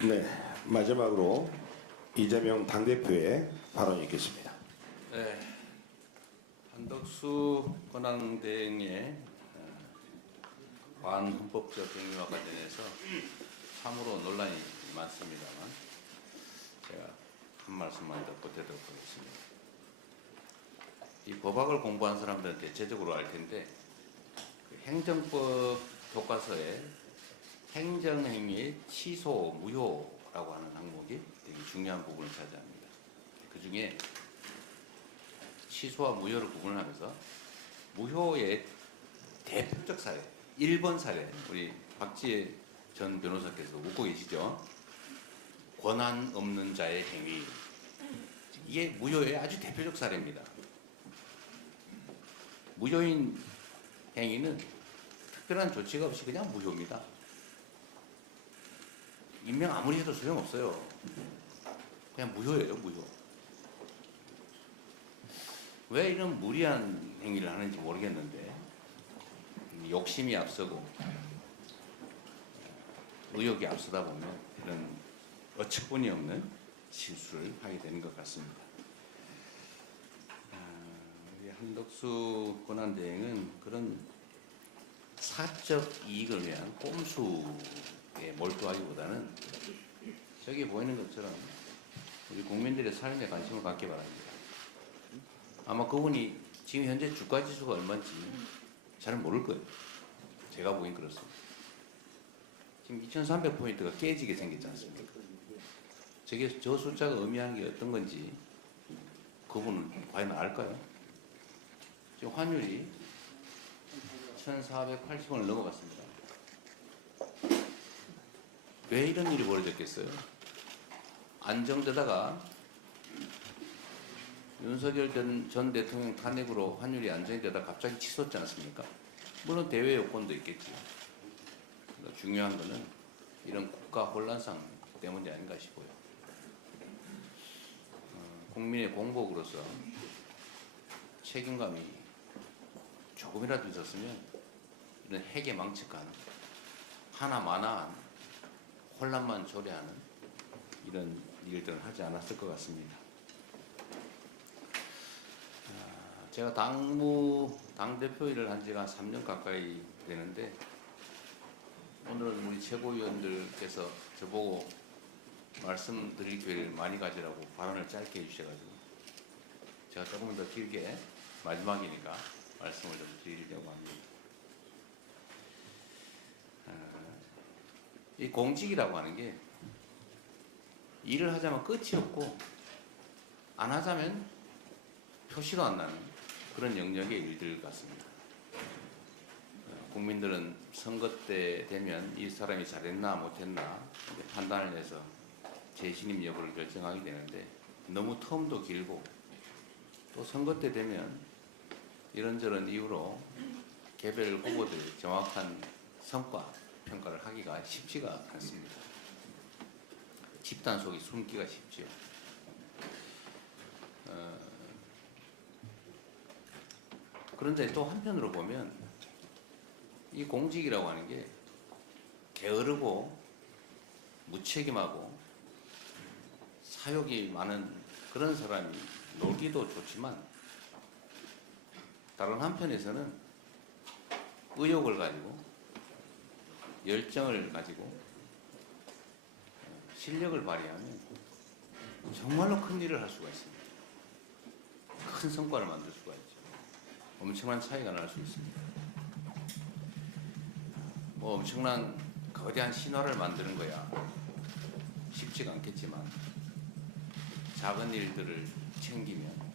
네, 마지막으로 이재명 당대표의 발언이 있겠습니다. 네, 한덕수 권한대행의 반헌법적 행위와 관련해서 참으로 논란이 많습니다만 제가 한 말씀만 더 보태도록 하겠습니다. 이 법학을 공부한 사람들은 대체적으로 알 텐데 그 행정법 교과서에 행정행위의 취소, 무효라고 하는 항목이 되게 중요한 부분을 차지합니다. 그 중에 취소와 무효를 구분하면서 무효의 대표적 사례, 1번 사례, 우리 박지혜 전 변호사께서 웃고 계시죠? 권한 없는 자의 행위. 이게 무효의 아주 대표적 사례입니다. 무효인 행위는 특별한 조치가 없이 그냥 무효입니다. 임명 아무리 해도 소용없어요. 그냥 무효예요, 무효. 왜 이런 무리한 행위를 하는지 모르겠는데 욕심이 앞서고 의욕이 앞서다 보면 이런 어처구니 없는 실수를 하게 되는 것 같습니다. 우리 한덕수 권한대행은 그런 사적 이익을 위한 꼼수에 몰두하기보다는 저기 보이는 것처럼 우리 국민들의 삶에 관심을 갖기 바랍니다. 아마 그분이 지금 현재 주가지수가 얼마인지 잘 모를 거예요. 제가 보기엔 그렇습니다. 지금 2300포인트가 깨지게 생겼지 않습니까? 저 숫자가 의미하는 게 어떤 건지 그분은 과연 알까요? 지금 환율이 1480원을 넘어갔습니다. 왜 이런 일이 벌어졌겠어요? 안정되다가 윤석열 전 대통령 탄핵으로 환율이 안정이 되다 갑자기 치솟지 않습니까? 물론 대외 요건도 있겠지. 중요한 것은 이런 국가 혼란상 때문이 아닌가 싶어요. 국민의 공복으로서 책임감이 조금이라도 있었으면 이런 핵에 망측한 하나마나한 혼란만 초래하는 이런 일들을 하지 않았을 것 같습니다. 제가 당대표 일을 한 지가 3년 가까이 되는데 오늘은 우리 최고위원들께서 저보고 말씀드릴 기회를 많이 가지라고 발언을 짧게 해주셔가지고 제가 조금 더 길게 마지막이니까 말씀을 좀 드리려고 합니다. 이 공직이라고 하는 게 일을 하자면 끝이 없고 안 하자면 표시도 안 나는 그런 영역의 일들 같습니다. 국민들은 선거 때 되면 이 사람이 잘했나 못했나 판단을 해서 재신임 여부를 결정하게 되는데 너무 텀도 길고 또 선거 때 되면 이런저런 이유로 개별 후보들 정확한 성과 평가를 하기가 쉽지가 않습니다. 집단 속에 숨기가 쉽지요. 그런데 또 한편으로 보면 이 공직이라고 하는 게 게으르고 무책임하고 사욕이 많은 그런 사람이 놀기도 좋지만 다른 한편에서는 의욕을 가지고 열정을 가지고 실력을 발휘하면 정말로 큰 일을 할 수가 있습니다. 큰 성과를 만들 수가 있죠. 엄청난 차이가 날 수 있습니다. 뭐 엄청난 거대한 신화를 만드는 거야 쉽지가 않겠지만 작은 일들을 챙기면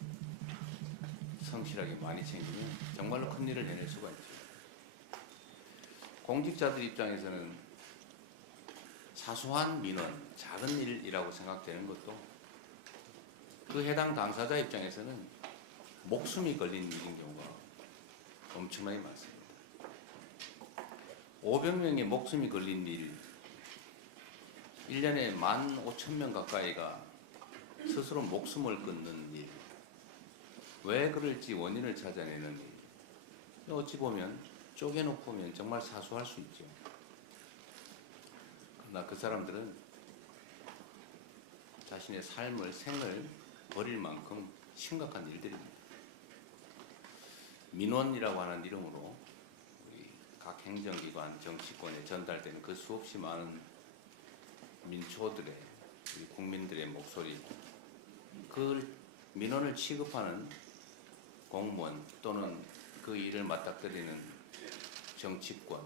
성실하게 많이 챙기면 정말로 큰 일을 해낼 수가 있죠. 공직자들 입장에서는 사소한 민원, 작은 일이라고 생각되는 것도 그 해당 당사자 입장에서는 목숨이 걸린 일인 경우가 엄청나게 많습니다. 500명의 목숨이 걸린 일, 1년에 15,000명 가까이가 스스로 목숨을 끊는 일, 왜 그럴지 원인을 찾아내는 일, 어찌 보면 쪼개놓고 보면 정말 사소할 수 있죠. 그러나 그 사람들은 자신의 삶을 생을 버릴 만큼 심각한 일들입니다. 민원이라고 하는 이름으로 우리 각 행정기관, 정치권에 전달되는 그 수없이 많은 민초들의 우리 국민들의 목소리, 그 민원을 취급하는 공무원 또는 그 일을 맞닥뜨리는 정치권,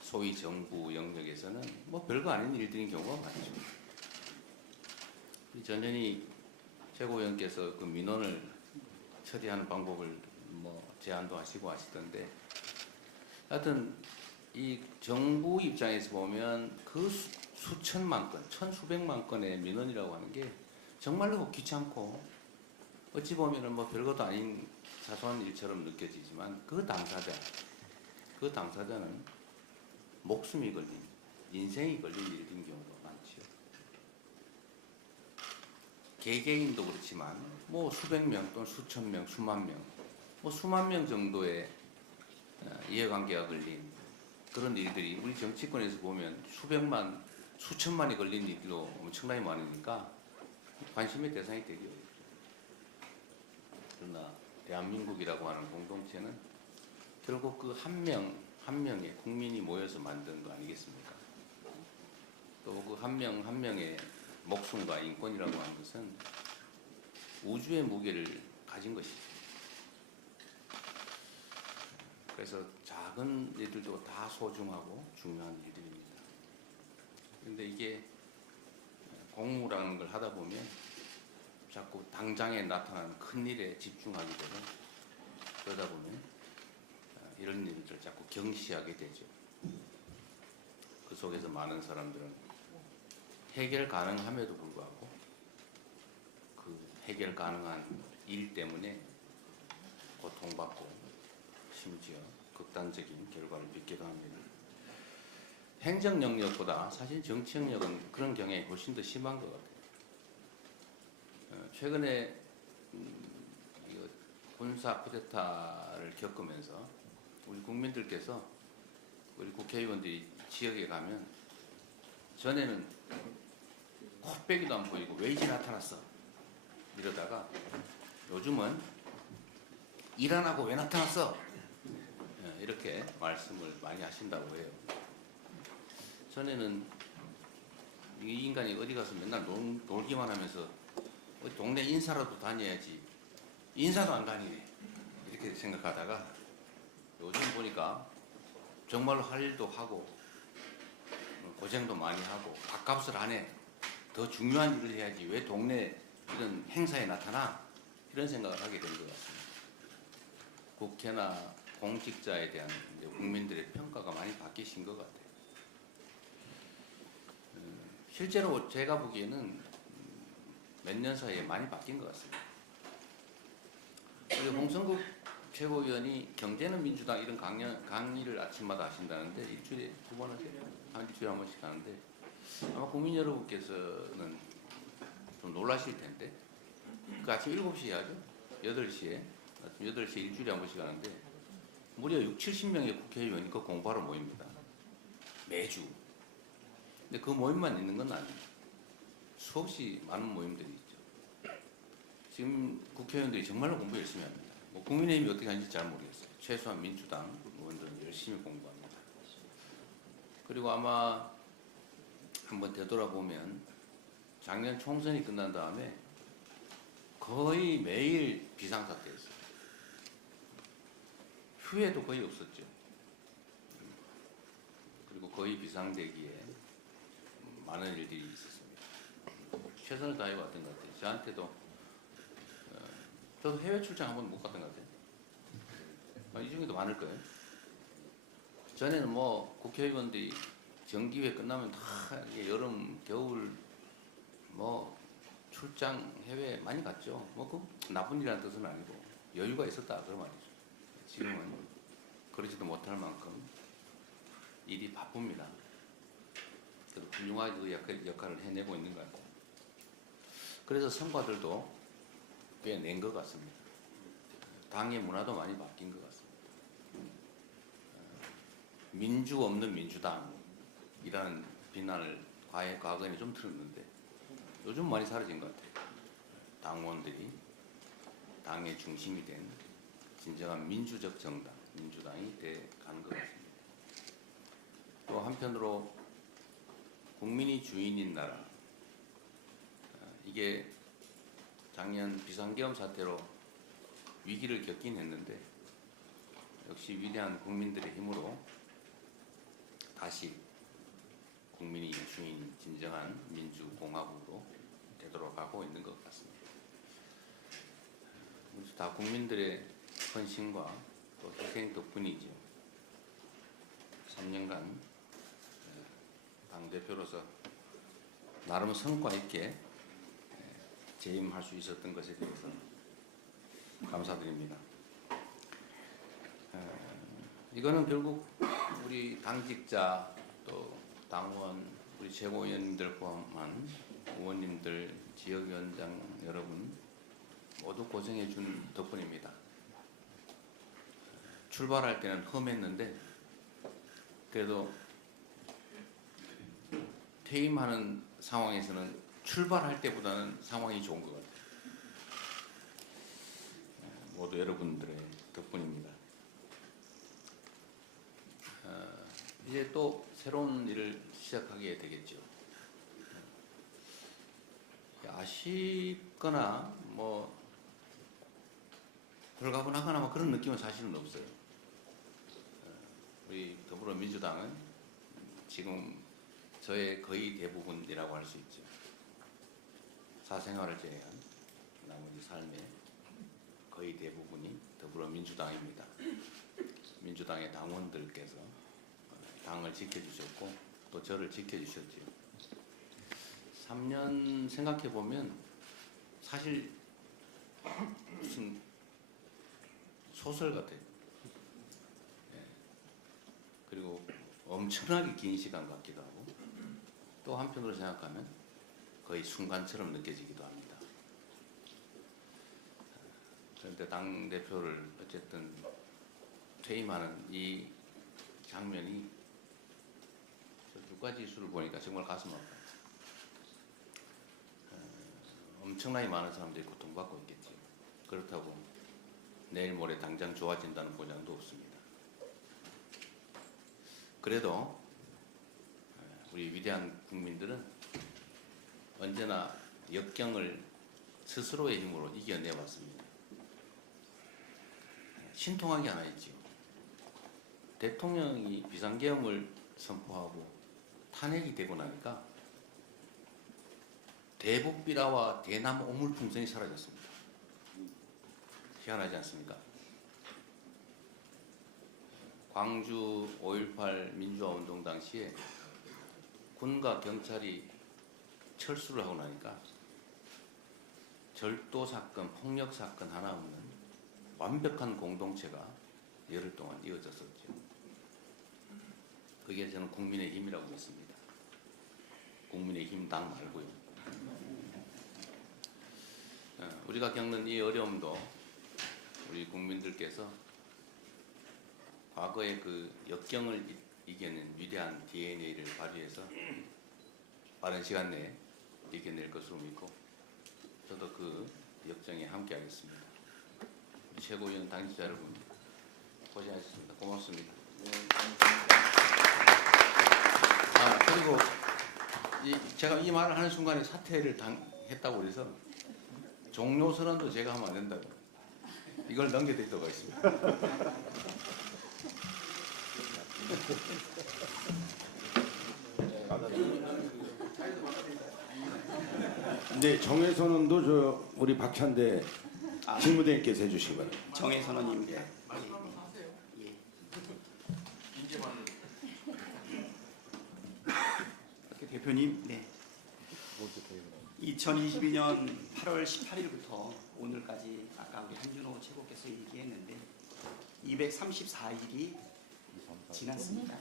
소위 정부 영역에서는 뭐 별거 아닌 일들인 경우가 많죠. 전현희 최고위원께서 그 민원을 처리하는 방법을 뭐 제안도 하시고 하시던데, 하여튼 이 정부 입장에서 보면 그 수천만 건, 천수백만 건의 민원이라고 하는 게 정말로 귀찮고 어찌 보면은 뭐 별것도 아닌 사소한 일처럼 느껴지지만 그 당사자는 목숨이 걸린, 인생이 걸린 일인 경우가 많죠. 개개인도 그렇지만 뭐 수백 명 또는 수천 명, 수만 명, 뭐 수만 명 정도의 이해관계가 걸린 그런 일들이 우리 정치권에서 보면 수백만, 수천만이 걸린 일도 엄청나게 많으니까 관심의 대상이 되기 어렵죠. 그러나 대한민국이라고 하는 공동체는 결국 그 한 명 한 명의 국민이 모여서 만든 거 아니겠습니까? 또 그 한 명 한 명의 목숨과 인권이라고 하는 것은 우주의 무게를 가진 것이죠. 그래서 작은 일들도 다 소중하고 중요한 일들입니다. 그런데 이게 공무라는 걸 하다 보면 자꾸 당장에 나타나는 큰 일에 집중하게 되고, 그러다 보면 이런 일들을 자꾸 경시하게 되죠. 그 속에서 많은 사람들은 해결 가능함에도 불구하고 그 해결 가능한 일 때문에 고통받고 심지어 극단적인 결과를 빚기도 합니다. 행정 영역보다 사실 정치 영역은 그런 경향이 훨씬 더 심한 것 같아요. 최근에 군사 쿠데타를 겪으면서 우리 국민들께서, 우리 국회의원들이 지역에 가면 전에는 코빼기도 안 보이고 왜 이제 나타났어 이러다가 요즘은 일 안 하고 왜 나타났어 이렇게 말씀을 많이 하신다고 해요. 전에는 이 인간이 어디 가서 맨날 놀기만 하면서 동네 인사라도 다녀야지 인사도 안 다니네 이렇게 생각하다가 요즘 보니까 정말로 할 일도 하고 고생도 많이 하고 밥값을 안 해. 더 중요한 일을 해야지 왜 동네 이런 행사에 나타나? 이런 생각을 하게 된 것 같습니다. 국회나 공직자에 대한 국민들의 평가가 많이 바뀌신 것 같아요. 실제로 제가 보기에는 몇 년 사이에 많이 바뀐 것 같습니다. 우리 홍성국 최고위원이 경제는 민주당 이런 강의를 아침마다 하신다는데 일주일에 2번 하세요? 한 일주일에 한 번씩 하는데 아마 국민 여러분께서는 좀 놀라실 텐데 그 아침 7시에 하죠? 8시에 아침 8시에 일주일에 한 번씩 하는데 무려 60-70명의 국회의원이 그 공부하러 모입니다. 매주. 근데 그 모임만 있는 건 아닙니다. 수없이 많은 모임들이 있죠. 지금 국회의원들이 정말로 공부 열심히 합니다. 뭐 국민의힘이 어떻게 하는지 잘 모르겠어요. 최소한 민주당 의원들은 열심히 공부합니다. 그리고 아마 한번 되돌아보면 작년 총선이 끝난 다음에 거의 매일 비상사태였어요. 휴회도 거의 없었죠. 그리고 거의 비상대기에 많은 일들이 있었습니다. 최선을 다해 왔던 것 같아요. 저한테도 저도 해외 출장 한 번 못 갔던 것 같아요. 이 중에도 많을 거예요. 전에는 뭐 국회의원들이 정기회 끝나면 다 여름, 겨울 뭐 출장 해외 많이 갔죠. 뭐 그 나쁜 일이라는 뜻은 아니고 여유가 있었다 그런 말이죠. 지금은 그러지도 못할 만큼 일이 바쁩니다. 그래도 훌륭하게 그 역할을 해내고 있는 것 같아요. 그래서 성과들도 꽤 낸 것 같습니다. 당의 문화도 많이 바뀐 것 같습니다. 민주 없는 민주당이라는 비난을 과거에는 좀 들었는데 요즘 많이 사라진 것 같아요. 당원들이 당의 중심이 된 진정한 민주적 정당, 민주당이 돼 가는 것 같습니다. 또 한편으로 국민이 주인인 나라, 이게 작년 비상계엄 사태로 위기를 겪긴 했는데 역시 위대한 국민들의 힘으로 다시 국민이 주인 진정한 민주공화국으로 되돌아가고 있는 것 같습니다. 다 국민들의 헌신과 또 희생 덕분이죠. 3년간 당대표로서 나름 성과 있게 재임할 수 있었던 것에 대해서 감사드립니다. 이거는 결국 우리 당직자 또 당원, 우리 최고위원님들 포함한 의원님들, 지역위원장 여러분 모두 고생해 준 덕분입니다. 출발할 때는 험했는데 그래도 퇴임하는 상황에서는 출발할 때보다는 상황이 좋은 것 같아요. 모두 여러분들의 덕분입니다. 이제 또 새로운 일을 시작하게 되겠죠. 아쉽거나 뭐 홀가분하거나 뭐 그런 느낌은 사실은 없어요. 우리 더불어민주당은 지금 저의 거의 대부분이라고 할 수 있죠. 사생활을 제외한 나머지 삶의 거의 대부분이 더불어민주당입니다. 민주당의 당원들께서 당을 지켜주셨고 또 저를 지켜주셨죠. 3년 생각해 보면 사실 무슨 소설 같아요. 그리고 엄청나게 긴 시간 같기도 하고 또 한편으로 생각하면 거의 순간처럼 느껴지기도 합니다. 그런데 당대표를 어쨌든 퇴임하는 이 장면이 두 가지 이슈를 보니까 정말 가슴 아파요. 엄청나게 많은 사람들이 고통받고 있겠지. 그렇다고 내일 모레 당장 좋아진다는 보장도 없습니다. 그래도 우리 위대한 국민들은 언제나 역경을 스스로의 힘으로 이겨내왔습니다. 신통한 게 하나 있죠. 대통령이 비상계엄을 선포하고 탄핵이 되고 나니까 대북비라와 대남 오물풍선이 사라졌습니다. 희한하지 않습니까? 광주 5.18 민주화운동 당시에 군과 경찰이 철수를 하고 나니까 절도 사건, 폭력 사건 하나 없는 완벽한 공동체가 열흘 동안 이어졌었죠. 그게 저는 국민의힘이라고 믿습니다. 국민의힘 당 말고요. 우리가 겪는 이 어려움도 우리 국민들께서 과거의 그 역경을 이겨낸 위대한 DNA를 발휘해서 빠른 시간 내에 이겨낼 것으로 믿고 저도 그 역정에 함께하겠습니다. 최고위원 당직자 여러분 고생하셨습니다. 고맙습니다. 그리고 제가 이 말을 하는 순간에 사퇴를 했다고 그래서 종료 선언도 제가 하면 안 된다고 이걸 넘겨드리도록 하겠습니다. 네, 정회선언도 우리 박찬대 직무대행께서 해주시기 바랍니다. 정혜선언입니다. 대표님, 네. 2022년 8월 18일부터 오늘까지 아까 우리 한준호 최고께서 얘기했는데 234일이 지났습니다.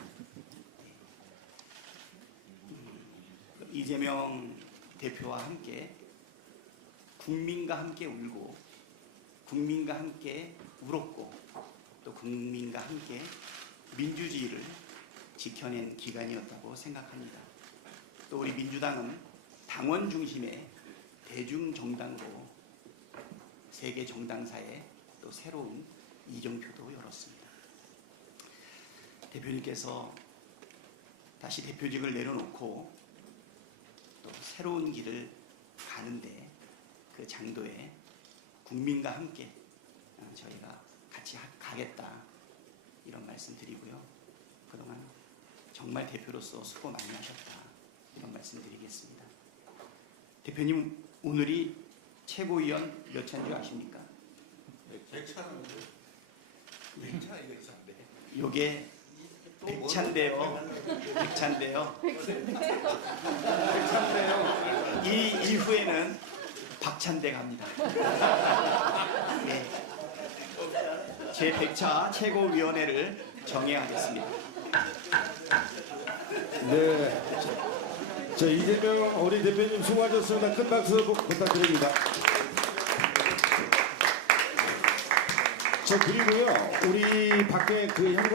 이재명 대표와 함께 국민과 함께 울고 국민과 함께 울었고 또 국민과 함께 민주주의를 지켜낸 기간이었다고 생각합니다. 또 우리 민주당은 당원 중심의 대중정당으로 세계 정당사에 또 새로운 이정표도 열었습니다. 대표님께서 다시 대표직을 내려놓고 또 새로운 길을 가는데 그 장도에 국민과 함께 저희가 같이 가겠다 이런 말씀 드리고요. 그동안 정말 대표로서 수고 많이 하셨다 이런 말씀 드리겠습니다. 대표님 오늘이 최고위원 몇 차인 줄 아십니까? 100차인데. 100차 이거 이상한데. 요게 100차인데요. 이 이후에는 박찬대 갑니다. 네. 제 100차 최고위원회를 정해하겠습니다. 네. 자, 이재명 우리 대표님 수고하셨습니다. 큰 박수 부탁드립니다. 자, 그리고요, 우리 밖에 그 현관